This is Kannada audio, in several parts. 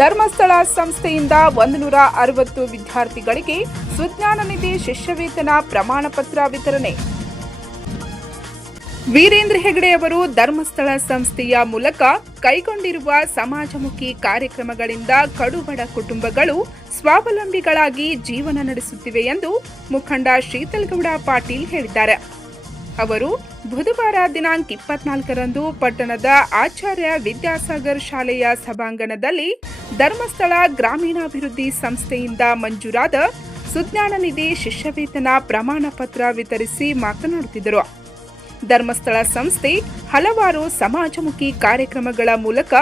ಧರ್ಮಸ್ಥಳ ಸಂಸ್ಥೆಯಿಂದ ಒಂದು ನೂರ ಅರವತ್ತು ವಿದ್ಯಾರ್ಥಿಗಳಿಗೆ ಸುಜ್ಞಾನ ನಿಧಿ ಶಿಷ್ಯವೇತನ ಪ್ರಮಾಣ ಪತ್ರ ವಿತರಣೆ. ವೀರೇಂದ್ರ ಹೆಗಡೆ ಅವರು ಧರ್ಮಸ್ಥಳ ಸಂಸ್ಥೆಯ ಮೂಲಕ ಕೈಗೊಂಡಿರುವ ಸಮಾಜಮುಖಿ ಕಾರ್ಯಕ್ರಮಗಳಿಂದ ಕಡುಬಡ ಕುಟುಂಬಗಳು ಸ್ವಾವಲಂಬಿಗಳಾಗಿ ಜೀವನ ನಡೆಸುತ್ತಿವೆ ಎಂದು ಮುಖಂಡ ಶೀತಲ್ಗೌಡ ಪಾಟೀಲ್ ಹೇಳಿದ್ದಾರೆ. ಅವರು ಬುಧವಾರ ದಿನಾಂಕ ಇಪ್ಪತ್ನಾಲ್ಕರಂದು ಪಟ್ಟಣದ ಆಚಾರ್ಯ ವಿದ್ಯಾಸಾಗರ್ ಶಾಲೆಯ ಸಭಾಂಗಣದಲ್ಲಿ ಧರ್ಮಸ್ಥಳ ಗ್ರಾಮೀಣಾಭಿವೃದ್ಧಿ ಸಂಸ್ಥೆಯಿಂದ ಮಂಜೂರಾದ ಸುಜ್ಞಾನ ನಿಧಿ ಶಿಷ್ಯವೇತನ ಪ್ರಮಾಣ ಪತ್ರ ವಿತರಿಸಿ ಮಾತನಾಡುತ್ತಿದ್ದರು. ಧರ್ಮಸ್ಥಳ ಸಂಸ್ಥೆ ಹಲವಾರು ಸಮಾಜಮುಖಿ ಕಾರ್ಯಕ್ರಮಗಳ ಮೂಲಕ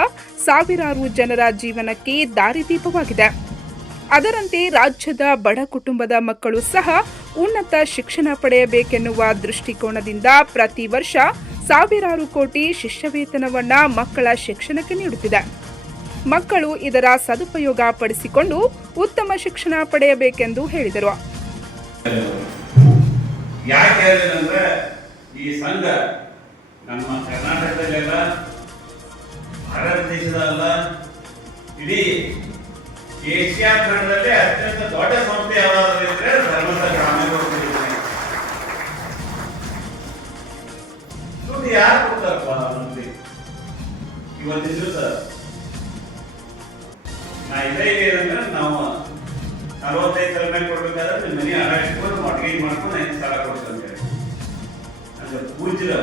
ಸಾವಿರಾರು ಜನರ ಜೀವನಕ್ಕೆ ದಾರಿದೀಪವಾಗಿದೆ. ಅದರಂತೆ ರಾಜ್ಯದ ಬಡ ಕುಟುಂಬದ ಮಕ್ಕಳು ಸಹ ಉನ್ನತ ಶಿಕ್ಷಣ ಪಡೆಯಬೇಕೆನ್ನುವ ದೃಷ್ಟಿಕೋನದಿಂದ ಪ್ರತಿ ವರ್ಷ ಸಾವಿರಾರು ಕೋಟಿ ಶಿಷ್ಯವೇತನವನ್ನ ಮಕ್ಕಳ ಶಿಕ್ಷಣಕ್ಕೆ ನೀಡುತ್ತಿದೆ. ಮಕ್ಕಳು ಇದರ ಸದುಪಯೋಗ ಪಡಿಸಿಕೊಂಡು ಉತ್ತಮ ಶಿಕ್ಷಣ ಪಡೆಯಬೇಕೆಂದು ಹೇಳಿದರು. ಇಡೀ ಏಷ್ಯಾ ಖಂಡದಲ್ಲಿ ಅತ್ಯಂತ ದೊಡ್ಡ ಸಂಸ್ಥೆ ಯಾವ್ದಾದ್ರು ಇದ್ರೆ ಧರ್ಮದ ಗ್ರಾಮೀಣ. ದುಡ್ಡು ಯಾರು ಕೊಡ್ತಾರಪ್ಪ ಮಂತ್ರಿ ಇವತ್ತಿನ ಸರ್. ನಾ ಇದೇ ಏನಂದ್ರೆ ನಾವು ನಲವತ್ತೈದು ಸಾವಿರ ರೂಪಾಯಿ ಕೊಡ್ಬೇಕಾದ್ರೆ ನಿಮ್ಮ ಮನೆ ಹಣ ಇಟ್ಕೊಂಡು ಮಾರ್ಗೇಜ್ ಮಾಡ್ಕೊಂಡು ಐದು ಸಾಲ ಹೇಳಿ. ಅಂದ್ರೆ ಪೂಜ್ಯರ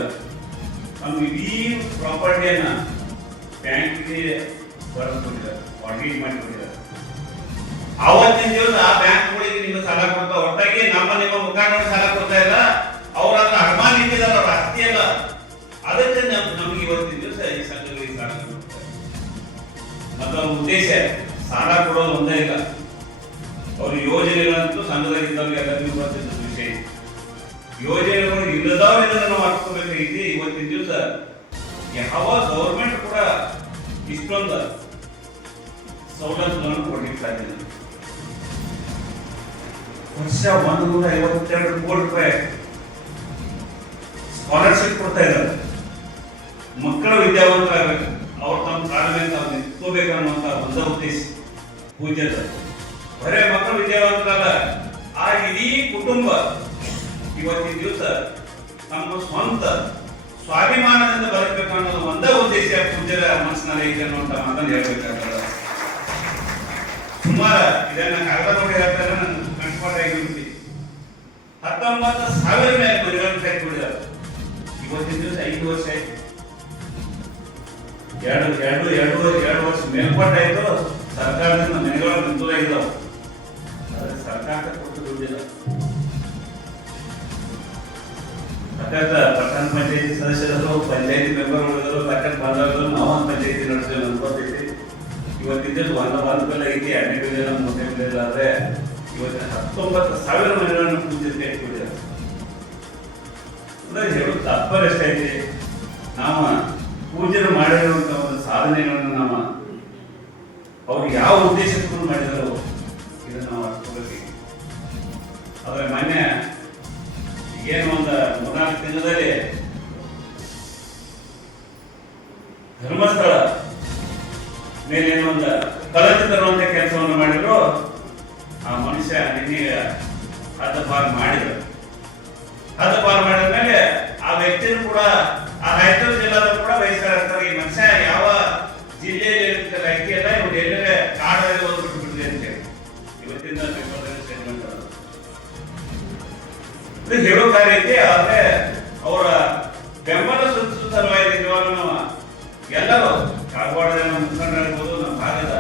ನಮ್ಗೆ ಇಡೀ ಪ್ರಾಪರ್ಟಿಯನ್ನ ಬ್ಯಾಂಕ್ಗೆ ಬರೆದುಕೊಂಡಿದ್ದಾರೆ ಮಾರ್ಗೇಜ್ ಮಾಡಿಕೊಂಡಿದ್ದಾರೆ ಅವತ್ತಿನ ದಿವಸ ಆ ಬ್ಯಾಂಕ್ಗಳಿಗೆ ನಿಮ್ಗೆ ಸಾಲ ಕೊಡ್ತಾ ಹೊರತಾಗಿ ನಮ್ಮ ನಿಮ್ಮ ಮುಖ ನೋಡಿ ಸಾಲ ಕೊಡ್ತಾ ಇಲ್ಲ. ಅವ್ರ ಅಡಮಾನ ಇಟ್ಟಿದ್ದಾರೆ, ಅವ್ರ ಆಸ್ತಿ ಅಲ್ಲ ಅದಕ್ಕೆ ನಮ್- ನಮ್ಗೆ ಇವತ್ತಿನ ದಿವಸ ಈ ಸಂಘಗಳಿಗೆ ಸಾಲ ಕೊಡ್ತಾರೆ ಮತ್ತೊಂದು ಉದ್ದೇಶ ಸಾಲ ಕೊಡೋದು ಒಂದೇ ಇಲ್ಲ. ಅವ್ರ ಯೋಜನೆಗಳಂತೂ ಸಂಘದಾಗಿದ್ದವ್ರಿಗೆ ಎಲ್ಲರಿಗೂ ಬರ್ತಿದ್ದ ವಿಷಯ. ಯೋಜನೆಗಳು ಇಲ್ಲದವರಿಂದ ನಾವು ಹಾಕೋಬೇಕಾಗೈತಿ ಇವತ್ತಿನ ದಿವಸ ಯಾವ ಗೌರ್ಮೆಂಟ್ ಕೂಡ ಇಷ್ಟೊಂದು ಸವಲತ್ತುಗಳನ್ನು ಕೊಡ್ಲಿಕ್ಕೆ ಸಾಧ್ಯ ವರ್ಷ ಒಂದು ನೂರ ಐವತ್ತೆರಡು ಕೋಟಿ ರೂಪಾಯಿ ಸ್ಕಾಲರ್ಶಿಪ್ ಕೊಡ್ತಾ ಇದ್ದಾರೆ. ಮಕ್ಕಳ ವಿದ್ಯಾವಂತರಾಗಬೇಕು. ಅವ್ರು ತಮ್ಮ ಮೇಲೆ ತಾವು ನಿಂತ್ಕೋಬೇಕನ್ನುವಂತ ಒಂದ ಉದ್ದೇಶ ಪೂಜ್ಯದ ಬರೇ ಮಕ್ಕಳು ವಿದ್ಯಾವಂತರಲ್ಲ, ಆ ಇಡೀ ಕುಟುಂಬ ಇವತ್ತಿನ ದಿವಸ ತಮ್ಮ ಸ್ವಂತ ಸ್ವಾಭಿಮಾನದಿಂದ ಬರಬೇಕು ಅನ್ನೋದು ಒಂದೇ ಉದ್ದೇಶ ಪೂಜ್ಯರ ಮನಸ್ಸಿನಲ್ಲಿ ಐತೆ ಅನ್ನುವಂತ ಮಾತನ್ನು ಹೇಳ್ಬೇಕಾಗ್ತದೆ ಸುಮಾರು ಇದನ್ನ ಕಾಗದ ನೋಡಿ ಹೇಳ್ತಾರೆ ನನ್ನ ಕಂಟ್ಪಾಟಾಗಿರ್ತಿ ಹತ್ತೊಂಬತ್ತು ಸಾವಿರ ಮೇಲೆ ಮನೆಗಳನ್ನು ಕೈ ಇವತ್ತಿನ ದಿವಸ ಐದು ವರ್ಷ ಆಯ್ತು. ಎರಡು ಎರಡು ಎರಡು ಎರಡು ವರ್ಷ ಮೇಲ್ಪಟ್ಟಾಯ್ತು ಸರ್ಕಾರದಿಂದ ಮನೆಗಳು ಇದ್ದಾವೆ. ಆದ್ರೆ ಸರ್ಕಾರಕ್ಕೆ ಕೊಟ್ಟು ದುಡ್ಡಿಲ್ಲ. ಸರ್ಕಾರದ ಪಟ್ಟಣ ಪಂಚಾಯತಿ ಸದಸ್ಯರು, ಪಂಚಾಯತಿ ಮೆಂಬರ್ ಸರ್ಕಾರ ಬಂದವರು ನಾವು ಪಂಚಾಯತಿ ನಡೆಸ್ತೇವೆ ಅನ್ಕೋತೈತಿ ಒಂದು ಒಂದು ಬೆಲೆ ಐತಿ. ಎರಡನೇ ಬೆಲೆ ಇಲ್ಲ ಮೂರನೇ ಆದ್ರೆ ಇವತ್ತು ಹತ್ತೊಂಬತ್ತು ಸಾವಿರ ಮನೆಗಳನ್ನು ಪೂಜೆ ಕೈ ಕೊಡಿದ್ದಾರೆ ಅಂದ್ರೆ ಹೇಳೋದು ತಾತ್ಪರ್ಯ ಎಷ್ಟೈತಿ ನಾವು ಪೂಜೆ ಮಾಡಿರುವಂತ ಒಂದು ಸಾಧನೆಗಳನ್ನು ನಾವು ಅವ್ರು ಯಾವ ಉದ್ದೇಶಕ್ಕೂ ಮಾಡಿದರೋ ಇದನ್ನ ನಾವು ಅರ್ಥಕೋಬೇಕು ಆದರೆ ಮೊನ್ನೆ ಏನು ಒಂದು ಮೂರ್ನಾಲ್ಕು ದಿನದಲ್ಲಿ ಧರ್ಮಸ್ಥಳ ಮೇಲೆ ಒಂದು ಕಳಚಿ ತರುವಂತ ಕೆಲಸವನ್ನು ಮಾಡಿದ್ರು. ಮನುಷ್ಯ ನಿನ್ನೆ ಹದ್ದುಪಾರು ಮಾಡಿದ್ರು ಹದ್ದ ಪಾರು ಮಾಡಿದ ಮೇಲೆ ಆ ವ್ಯಕ್ತಿನೂ ಕೂಡ, ಆ ರಾಯಚೂರು ಜಿಲ್ಲಾದ ಕೂಡ ವಹಿಸ್ತಾರೆ ಅಂತಾರೆ ಈ ಮನುಷ್ಯ ಯಾವ ಜಿಲ್ಲೆಯಲ್ಲಿ ಇರುತ್ತೆ ವ್ಯಕ್ತಿ ಎಲ್ಲ ಇವ್ರು ಎಲ್ಲರೇ ಕಾಡಲ್ಲಿ ಅಂತ ಹೇಳಿ. ಅದು. ಇದು ಹೇಳೋ ಕಾರ್ಯ ಐತಿ ಆದ್ರೆ ಅವರ ಬೆಂಬಲ ನಾವು ಎಲ್ಲರೂ ಕಾಗವಾಡದ ಮುಖಂಡರಿರ್ಬೋದು, ನಮ್ಮ ಭಾಗದ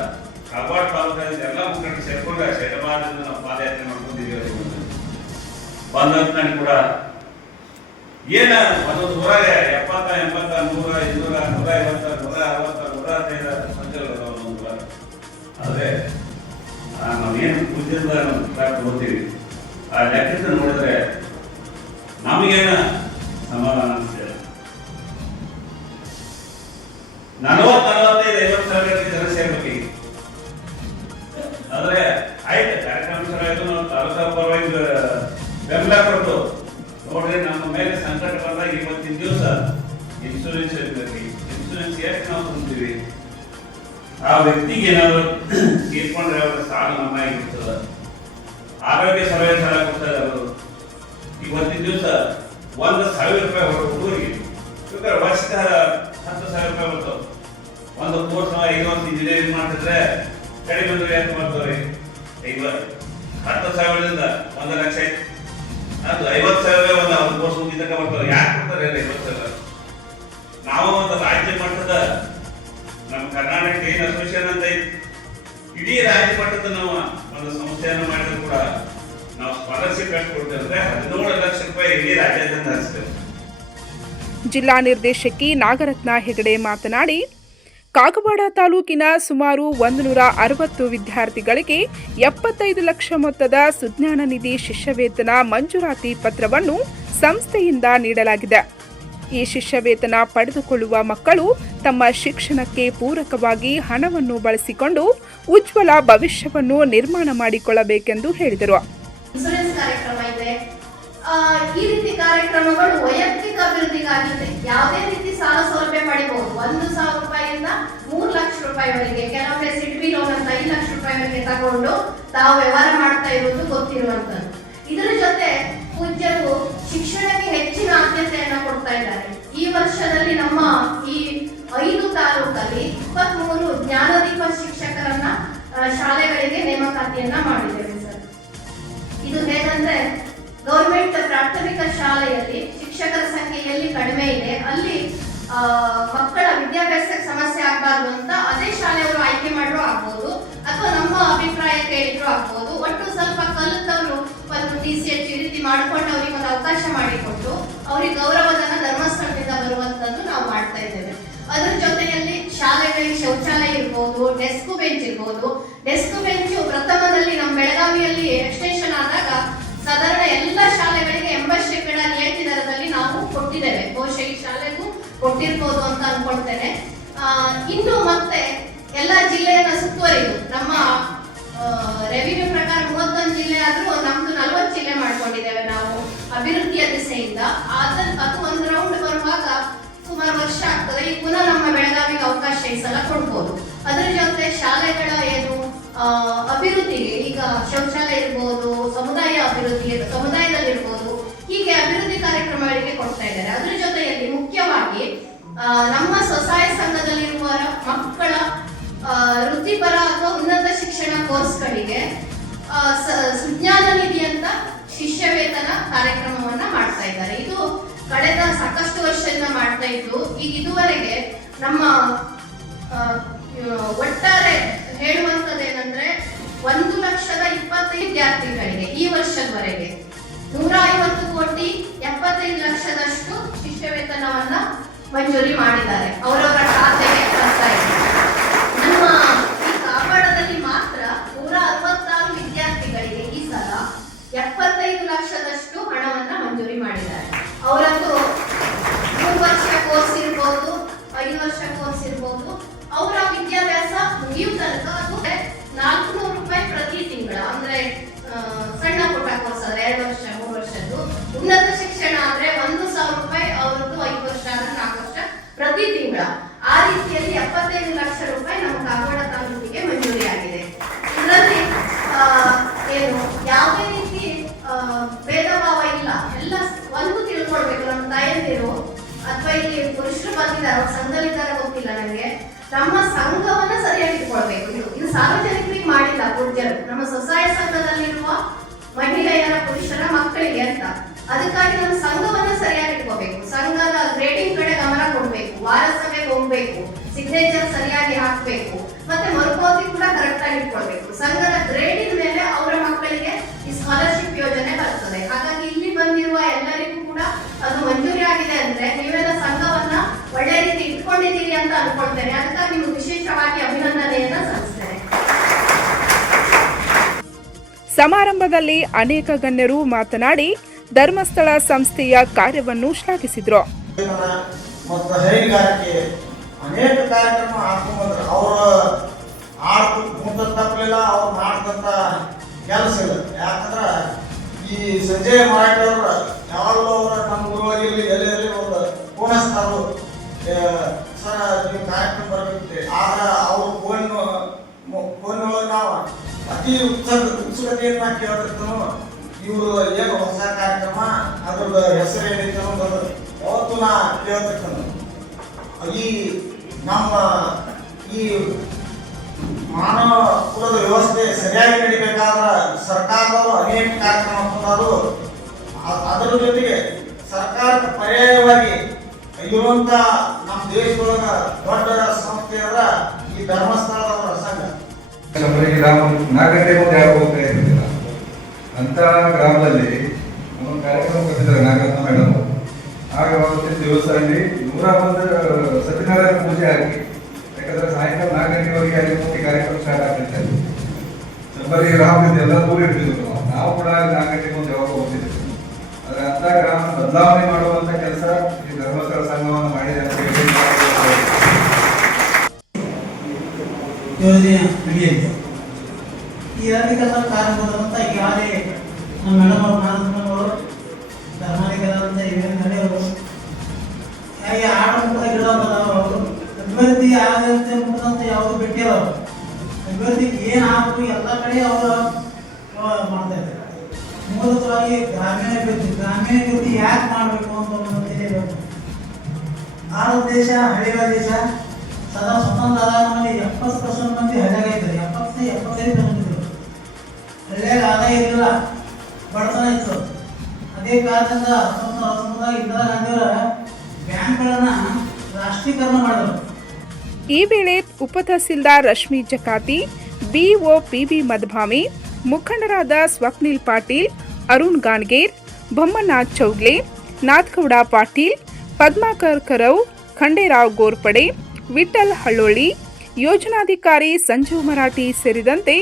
ಕಾಗವಾಡ ತಾಲೂಕಿನ ಎಲ್ಲ ಮುಖಂಡರು ಸೇರ್ಕೊಂಡು ಶತಮಾನದಿಂದ ಬಂದಂತ ಕೂಡ ಏನ ಒಂದೊಂದು ಊರಾಗ ಎಪ್ಪತ್ತ, ಎಂಬತ್ತ, ನೂರ, ಇನ್ನೂರ, ನೂರ ಐವತ್ತ, ನೂರ ಅರವತ್ತ, ನೂರ ಹದಿನೈದು ಒಂದೊಂದು ಊರಾಗ ಆದ್ರೆ ನಾವೇನು ಪೂಜ್ಯದ ತಗೋತೀವಿ ಆ ಲೆಕ್ಕದ ನೋಡಿದ್ರೆ ನಮಗೇನ ಸಮಾಧಾನ ಅನಿಸ್ತಿಲ್ಲ ನಲವತ್ತು ವ್ಯಕ್ತಿಗೆ ಏನಾದ್ರು ತೀರ್ಕೊಂಡ್ರೆ ಅವರ ಸಾಲ ಮನ್ನಾ ಆಗಿರ್ತದ ಆರೋಗ್ಯ ಸಲಹೆ ಸಾಲ ಕೊಡ್ತಾರೆ ಅವರು. ಇವತ್ತಿನ ದಿವಸ ಒಂದು ಸಾವಿರ ರೂಪಾಯಿ ಹುಡುಗರಿಗೆ ಬೇಕಾದ್ರೆ ವರ್ಷದ ಹತ್ತು ಸಾವಿರ ರೂಪಾಯಿ ಬರ್ತಾವ ಒಂದು ಕೋರ್ಸ್ ಐದು ವರ್ಷ ಇಂಜಿನಿಯರಿಂಗ್ ಮಾಡ್ತಿದ್ರೆ ಕಡಿಮೆ ಬಂದ್ರೆ ಎಷ್ಟು ಬರ್ತಾವ್ರಿ ಐವತ್ತು ಹತ್ತು ಸಾವಿರದಿಂದ ಒಂದು ಲಕ್ಷ ಅದು ಐವತ್ತು ಸಾವಿರ ಒಂದು ಒಂದು ಕೋರ್ಸ್ ಮುಗಿತಕ್ಕ ಬರ್ತಾರೆ ಯಾಕೆ ಕೊಡ್ತಾರೆ ಐವತ್ತು ಸಾವಿರ? ನಾವು ಒಂದು ರಾಜ್ಯ ಮಟ್ಟದ ನಮ್ಮ ಕರ್ನಾಟಕ ಏನ್ ಅಸೋಸಿಯೇಷನ್ ಅಂತ ಐತಿ ಇಡೀ ರಾಜ್ಯ ಮಟ್ಟದ ನಾವು ಒಂದು ಸಂಸ್ಥೆಯನ್ನು ಮಾಡಿದ್ರು ಕೂಡ ನಾವು ಸ್ಕಾಲರ್ಶಿಪ್ ಎಷ್ಟು ಕೊಡ್ತೇವೆ ಹದಿನೇಳು ಲಕ್ಷ ರೂಪಾಯಿ ಇಡೀ ರಾಜ್ಯದಿಂದ ಹರಿಸ್ತೇವೆ ಜಿಲ್ಲಾ ನಿರ್ದೇಶಕಿ ನಾಗರತ್ನ ಹೆಗಡೆ ಮಾತನಾಡಿ, ಕಾಗವಾಡ ತಾಲೂಕಿನ ಸುಮಾರು ಒಂದು ನೂರ ಅರವತ್ತು ವಿದ್ಯಾರ್ಥಿಗಳಿಗೆ ಎಪ್ಪತ್ತೈದು ಲಕ್ಷ ಮೊತ್ತದ ಸುಜ್ಞಾನ ನಿಧಿ ಶಿಷ್ಯವೇತನ ಮಂಜೂರಾತಿ ಪತ್ರವನ್ನು ಸಂಸ್ಥೆಯಿಂದ ನೀಡಲಾಗಿದೆ. ಈ ಶಿಷ್ಯವೇತನ ಪಡೆದುಕೊಳ್ಳುವ ಮಕ್ಕಳು ತಮ್ಮ ಶಿಕ್ಷಣಕ್ಕೆ ಪೂರಕವಾಗಿ ಹಣವನ್ನು ಬಳಸಿಕೊಂಡು ಉಜ್ವಲ ಭವಿಷ್ಯವನ್ನು ನಿರ್ಮಾಣ ಮಾಡಿಕೊಳ್ಳಬೇಕೆಂದು ಹೇಳಿದರು. ಈ ರೀತಿ ಕಾರ್ಯಕ್ರಮಗಳು ವೈಯಕ್ತಿಕ ಅಭಿವೃದ್ಧಿಗಾಗಿದೆ ಯಾವುದೇ ರೀತಿ ಸಾಲ ಸೌಲಭ್ಯ ಪಡಿಬಹುದು ಒಂದು ಸಾವಿರ ರೂಪಾಯಿಯಿಂದ ಮೂರು ಲಕ್ಷ ರೂಪಾಯಿವರೆಗೆ, ಕೆಲವೊಮ್ಮೆ ಸಿಡ್ಬಿ ಲೋನ್ ಅಂತ ಐದು ಲಕ್ಷ ರೂಪಾಯಿವರೆಗೆ ತಗೊಂಡು ತಾವು ವ್ಯವಹಾರ ಮಾಡ್ತಾ ಇರುವುದು ಗೊತ್ತಿರುವಂತದ್ದು ಇದರ ಜೊತೆ ಪೂಜ್ಯರು ಶಿಕ್ಷಣಕ್ಕೆ ಕೊಡ್ತಾ ಇದ್ದಾರೆ. ಈ ವರ್ಷದಲ್ಲಿ ನಮ್ಮ ಈ ಐದು ತಾಲೂಕಲ್ಲಿ ಇಪ್ಪತ್ಮೂರು ಜ್ಞಾನದೀಪ ಶಿಕ್ಷಕರನ್ನ ಶಾಲೆಗಳಿಗೆ ನೇಮಕಾತಿಯನ್ನ ಮಾಡಿದ್ದೇವೆ ಸರ್. ಇದು ಹೇಗಂದ್ರೆ, ಗೌರ್ಮೆಂಟ್ ಪ್ರಾಥಮಿಕ ಶಾಲೆಯಲ್ಲಿ ಶಿಕ್ಷಕರ ಸಂಖ್ಯೆ ಎಲ್ಲಿ ಕಡಿಮೆ ಇದೆ, ಅಲ್ಲಿ ಮಕ್ಕಳ ವಿದ್ಯಾಭ್ಯಾಸಕ್ಕೆ ಸಮಸ್ಯೆ ಆಗಬಾರ್ದು ಅಂತ ಅದೇ ಶಾಲೆಯವರು ಆಯ್ಕೆ ಮಾಡಿದ್ರು ಆಗ್ಬೋದು, ಅಥವಾ ನಮ್ಮ ಅಭಿಪ್ರಾಯ ಕೇಳಿದ್ರು ಆಗ್ಬೋದು. ಒಟ್ಟು ಸ್ವಲ್ಪ ಕಲಿತವರು ಒಂದು ಟಿ ಸಿ ಎಚ್ ಈ ರೀತಿ ಮಾಡ್ಕೊಂಡು ಅವ್ರಿಗೆ ಒಂದು ಅವಕಾಶ ಮಾಡಿಕೊಟ್ಟು ಅವ್ರಿಗೆ ಗೌರವಧನ ಧರ್ಮಸ್ಥಳದಿಂದ ಬರುವಂತದ್ದು ನಾವು ಮಾಡ್ತಾ ಇದ್ದೇವೆ. ಅದ್ರ ಜೊತೆಯಲ್ಲಿ ಶಾಲೆಗಳಿಗೆ ಶೌಚಾಲಯ ಇರ್ಬೋದು, ಡೆಸ್ಕ್ ಬೆಂಚ್ ಇರ್ಬೋದು. ಡೆಸ್ಕ್ ಬೆಂಚು ಪ್ರಥಮದಲ್ಲಿ ನಮ್ಮ ಬೆಳಗಾವಿಯಲ್ಲಿ ಎಕ್ಸ್ಟೆನ್ಷನ್ ಆದಾಗ ಸಾಧಾರಣ ಎಲ್ಲ ಶಾಲೆಗಳಿಗೆ ಎಂಬತ್ತು ಶೇಕಡ ರಿಯಾಯಿತಿ ದರದಲ್ಲಿ ನಾವು ಕೊಟ್ಟಿದ್ದೇವೆ. ಬಹುಶಃ ಈ ಶಾಲೆಗೂ ಕೊಟ್ಟಿರ್ಬೋದು ಅಂತ ಅನ್ಕೊಳ್ತೇನೆ. ಇನ್ನು ಮತ್ತೆ ಎಲ್ಲ ಜಿಲ್ಲೆಯನ್ನ ಸುತ್ತುವರಿದು ನಮ್ಮ ರೆವಿನ್ಯೂ ಪ್ರಕಾರ ಮೂವತ್ತೊಂದು ಜಿಲ್ಲೆ ಆದ್ರೂ ನಮ್ದು ನಲವತ್ತು ಜಿಲ್ಲೆ ಮಾಡ್ಕೊಂಡಿದ್ದೇವೆ ನಾವು ಅಭಿವೃದ್ಧಿಯ ದಿಸೆಯಿಂದ ಅದ ಅದು ಒಂದು ರೌಂಡ್ ಬರುವಾಗ ಸುಮಾರು ವರ್ಷ ಆಗ್ತದೆ. ಈಗ ಪುನಃ ನಮ್ಮ ಬೆಳಗಾವಿಗೆ ಅವಕಾಶ ಈ ಸಲ ಕೊಡ್ಬೋದು. ಅದರ ಜೊತೆ ಶಾಲೆಗಳ ಏನು ಅಭಿವೃದ್ಧಿಗೆ ಈಗ ಶೌಚಾಲಯ ಇರ್ಬೋದು, ಸಮುದಾಯ ಅಭಿವೃದ್ಧಿ ಸಮುದಾಯದಲ್ಲಿ ಇರ್ಬೋದು ಹೀಗೆ ಅಭಿವೃದ್ಧಿ ಕಾರ್ಯಕ್ರಮಗಳಿಗೆ ಕೊಡ್ತಾ ಇದ್ದಾರೆ. ಅದರ ಜೊತೆಯಲ್ಲಿ ಮುಖ್ಯವಾಗಿ ನಮ್ಮ ಸ್ವಸಹಾಯ ಸಂಘದಲ್ಲಿರುವ ಮಕ್ಕಳ ವೃತ್ತಿಪರ ಕೋರ್ಸ್ಗಳಿಗೆ ಸುಜ್ಞಾನ ನಿಧಿ ಅಂತ ಶಿಷ್ಯ ವೇತನ ಕಾರ್ಯಕ್ರಮವನ್ನ ಮಾಡ್ತಾ ಇದ್ದಾರೆ. ಇದು ಕಳೆದ ಸಾಕಷ್ಟು ವರ್ಷದಿಂದ ಮಾಡ್ತಾ ಇದ್ದು, ಈಗ ಇದುವರೆಗೆ ನಮ್ಮ ಒಟ್ಟಾರೆ ಹೇಳುವಂತದ್ದೇನೆಂದ್ರೆ, ಒಂದು ಲಕ್ಷದ ಇಪ್ಪತ್ತೈದು ವಿದ್ಯಾರ್ಥಿಗಳಿಗೆ ಈ ವರ್ಷದವರೆಗೆ ನೂರ ಐವತ್ತು ಕೋಟಿ ಎಪ್ಪತ್ತೈದು ಲಕ್ಷದಷ್ಟು ಶಿಷ್ಯ ವೇತನವನ್ನ ಮಂಜೂರಿ ಮಾಡಿದ್ದಾರೆ. ಅವರವರ ಖಾತೆಗೆ ಬರ್ತಾ ಇದೆ ನಮ್ಮ ಈ ಕಾಗವಾಡದಲ್ಲಿ ಮಾತ್ರ ನೂರ ಅರವತ್ತಾರು ವಿದ್ಯಾರ್ಥಿಗಳಿಗೆ ಈ ಸಲ ಎಪ್ಪತ್ತೈದು ಲಕ್ಷದಷ್ಟು ಹಣವನ್ನ ಮಂಜೂರಿ ಮಾಡಿದ್ದಾರೆ. ಅವರದ್ದು ಮೂರು ವರ್ಷ ಕೋರ್ಸ್ ಇರ್ಬೋದು ಐದು ವರ್ಷ ಸಿಗ್ನೇಚರ್ ಸರಿಯಾಗಿ ಹಾಕಬೇಕು. ಮತ್ತೆ ಮರುಪಾವತಿ ಕೂಡ ಕರೆಕ್ಟ್ ಆಗಿ ಇಟ್ಕೊಳ್ಬೇಕು. ಸಂಘದ ಗ್ರೇಡಿನ ಮೇಲೆ ಅವರ ಮಕ್ಕಳಿಗೆ ಈ ಸ್ಕಾಲರ್ಶಿಪ್ ಯೋಜನೆ ಬರ್ತದೆ. ಹಾಗಾಗಿ ಇಲ್ಲಿ ಬಂದಿರುವ ಎಲ್ಲರಿಗೂ ಕೂಡ ಅದು ಮಂಜೂರಿ ಆಗಿದೆ ಅಂದ್ರೆ ನೀವೆಲ್ಲ ಸಂಘವನ್ನ ಒಳ್ಳೆ ರೀತಿ ಇಟ್ಕೊಂಡಿದ್ದೀರಿ ಅಂತ ಅನ್ಕೊಳ್ತೇನೆ. ಅದಕ್ಕಾಗಿ ನೀವು ವಿಶೇಷವಾಗಿ ಅಭಿನಂದನೆಯನ್ನ ಸಲ್ಲಿಸ್ತೇನೆ. ಸಮಾರಂಭದಲ್ಲಿ ಅನೇಕ ಗಣ್ಯರು ಮಾತನಾಡಿ ಧರ್ಮಸ್ಥಳ ಸಂಸ್ಥೆಯ ಕಾರ್ಯವನ್ನು ಶ್ಲಾಘಿಸಿದರು. ಅನೇಕ ಕಾರ್ಯಕ್ರಮ ಹಾಕೊಂಡ್ಬಂದ್ರು ಅವ್ರ ಆಡ್ತು ಕುಂತ ತಪ್ಪಲಿಲ್ಲ ಅವ್ರು ಮಾಡ್ದಂತ ಕೆಲಸ ಇಲ್ಲ ಯಾಕಂದ್ರೆ ಈ ಸಂಜಯ್ ಮರಾಠಿ ಅವರು ಯಾವಾಗಲೂ ಅವರ ನಮ್ಮ ಗುರುವಾಗಿರ್ಲಿ ಎಲ್ಲಿ ಒಂದು ಫೋನಿಸ್ತಾರು ಸರ್ ನೀವು ಕಾರ್ಯಕ್ರಮ ಬರ್ಬೇಕು ಆದ್ರೆ ಅವ್ರ ಫೋನ್ ಅತಿ ಉತ್ಸಾಹ ಉತ್ಸುಕತೆಯನ್ನ ಕೇಳ್ತಿರ್ತಾನೋ ಇವರು ಏನು ಹೊಸ ಕಾರ್ಯಕ್ರಮ, ಅದ್ರದ್ದು ಹೆಸರು ಏನೈತೆ ಅನ್ನೋದು ಯಾವತ್ತೂ ನಾ ಕೇಳ್ತಿರ್ತೇನೆ. ಈ ನಮ್ಮ ಈ ಮಾನವ ಕುಲದ ವ್ಯವಸ್ಥೆ ಸರಿಯಾಗಿ ನಡಿಬೇಕಾದ್ರೆ ಸರ್ಕಾರದವರು ಅನೇಕ ಕಾರ್ಯಕ್ರಮ ಅ- ಅದರ ಜೊತೆಗೆ ಸರ್ಕಾರಕ್ಕೆ ಪರ್ಯಾಯವಾಗಿ ಇರುವಂತ ನಮ್ಮ ದೇಶದೊಳಗ ದೊಡ್ಡ ಸಂಸ್ಥೆ ಈ ಧರ್ಮಸ್ಥಳದವರ ಸಂಘ. ಗ್ರಾಮ ಅಂತ ಗ್ರಾಮದಲ್ಲಿ ಒಂದು ಕಾರ್ಯಕ್ರಮ ಕೊಟ್ಟಿದ್ದಾರೆ ನಾಗರತ್ನ ಮೇಡಮ್. ಆಗ ಅವತ್ತಿನ ದಿವಸ ಅಲ್ಲಿ ನೂರ ಒಂದು ಸತ್ಯನಾರಾಯಣ ಪೂಜೆ ಆಗಿ, ಯಾಕಂದ್ರೆ ಸಾಯಂಕಾಲ ನಾಲ್ಕು ಗಂಟೆವರೆಗೆ ಅಲ್ಲಿ ಮೂರ್ತಿ ಕಾರ್ಯಕ್ರಮ ಸ್ಟಾರ್ಟ್ ಆಗ್ತಿತ್ತು. ನಮ್ಮಲ್ಲಿ ಗ್ರಾಮದಿಂದ ಎಲ್ಲ ದೂರ ಇರ್ತಿದ್ರು ನಾವು. ಕೂಡ ನಾಲ್ಕು ಗಂಟೆಗೆ ಒಂದು ಯಾವಾಗ ಹೋಗ್ತಿದ್ವಿ ಆದರೆ ಅಂತ ಗ್ರಾಮ ಬದಲಾವಣೆ ಮಾಡುವಂತ ಕೆಲಸ ಈ ಧರ್ಮಸ್ಥಳ ಸಂಘವನ್ನು ಮಾಡಿದೆ ಅಂತ ಅಡಿಯಲ್ಲಿ ಈ ಎರಡಕ್ಕೆಲ್ಲ ಕಾರಣವಾದಂಥ ಈಗಾಗಲೇ ನಮ್ಮ ಮೇಡಮ್ ಅವ್ರ ಏನಾಗಬೇಕು ಎಲ್ಲ ಕಡೆ ಅವರು ಮಾಡ್ತಾ ಇದ್ದಾರೆ. ಮೂಲತವಾಗಿ ಗ್ರಾಮೀಣ ಅಭಿವೃದ್ಧಿ ಗ್ರಾಮೀಣ ಅಭಿವೃದ್ಧಿ ಯಾಕೆ ಮಾಡಬೇಕು ಅಂತ ಭಾರತ ದೇಶ ಹಳ್ಳಿಗಳ ದೇಶ, ಸದಾ ಸ್ವತಂತ್ರ ಮಂದಿ ಎಪ್ಪತ್ತು ಪರ್ಸೆಂಟ್ ಮಂದಿ ಹಳ್ಳಿಯಾಗ ಇದ್ದಾರೆ. ಎಪ್ಪತ್ತು, ಎಪ್ಪತ್ತೈದು ಮಂದಿ ಹಳ್ಳಿಯಾಗ ಆದಾಯ ಇರಲಿಲ್ಲ ಬಡತನ ಇತ್ತು. ಅದೇ ಕಾರಣದಿಂದ ಹತ್ತೊಂಬತ್ತು ಹತ್ತೊಂಬತ್ತಾಗ ಇಂದಿರಾ ಗಾಂಧಿಯವರ ರಾಷ್ಟ್ರೀಕರಣ ಮಾಡಿದರು. ಈ ವೇಳೆ ಉಪತಹಸೀಲ್ದಾರ್ ರಶ್ಮಿ ಜಕಾತಿ ಬಿಒ ಪಿಬಿ ಮಧಭಾಮಿ ಮುಖಂಡರಾದ ಸ್ವಪ್ನಿಲ್ ಪಾಟೀಲ್, ಅರುಣ್ ಗಾನ್ಗೇರ್ ಬೊಮ್ಮನಾಥ್ ಚೌಗ್ಲೆ, ನಾಥ್ಗೌಡ ಪಾಟೀಲ್, ಪದ್ಮಾಕರ್ ಕರವ್, ಖಂಡೇರಾವ್ ಗೋರ್ಪಡೆ ವಿಠಲ್ ಹಳ್ಳೋಳಿ, ಯೋಜನಾಧಿಕಾರಿ ಸಂಜೀವ್ ಮರಾಠಿ ಸೇರಿದಂತೆ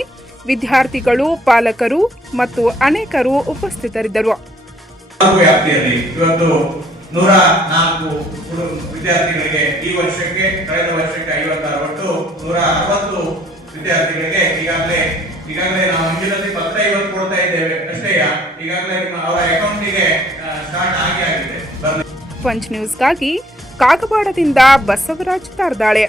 ವಿದ್ಯಾರ್ಥಿಗಳು, ಪಾಲಕರು ಮತ್ತು ಅನೇಕರು ಉಪಸ್ಥಿತರಿದ್ದರು. ವ್ಯಾಪ್ತಿಯಲ್ಲಿ ಇವತ್ತು ನೂರ ನಾಲ್ಕು ವಿದ್ಯಾರ್ಥಿಗಳಿಗೆ ಈ ವರ್ಷಕ್ಕೆ, ಕಳೆದ ವರ್ಷಕ್ಕೆ ಐವತ್ತಾರು ಒಟ್ಟು ನೂರ ಅರವತ್ತು ವಿದ್ಯಾರ್ಥಿಗಳಿಗೆ ಈಗಾಗಲೇ ಈಗಾಗಲೇ ನಾವು ಮಂಜೂರಾತಿ ಪತ್ರ ಇವತ್ತು ಕೊಡ್ತಾ ಇದ್ದೇವೆ, ಅಷ್ಟೇ ಈಗಾಗಲೇ ನಿಮ್ಮ, ಅವರ ಅಕೌಂಟಿಗೆ ಸ್ಟಾರ್ಟ್ ಆಗಿ ಆಗಿದೆ. ಪಂಚ್ ನ್ಯೂಸ್ಗಾಗಿ ಕಾಗವಾಡದಿಂದ ಬಸವರಾಜ್ ತಾರ್ದಾಳೆ.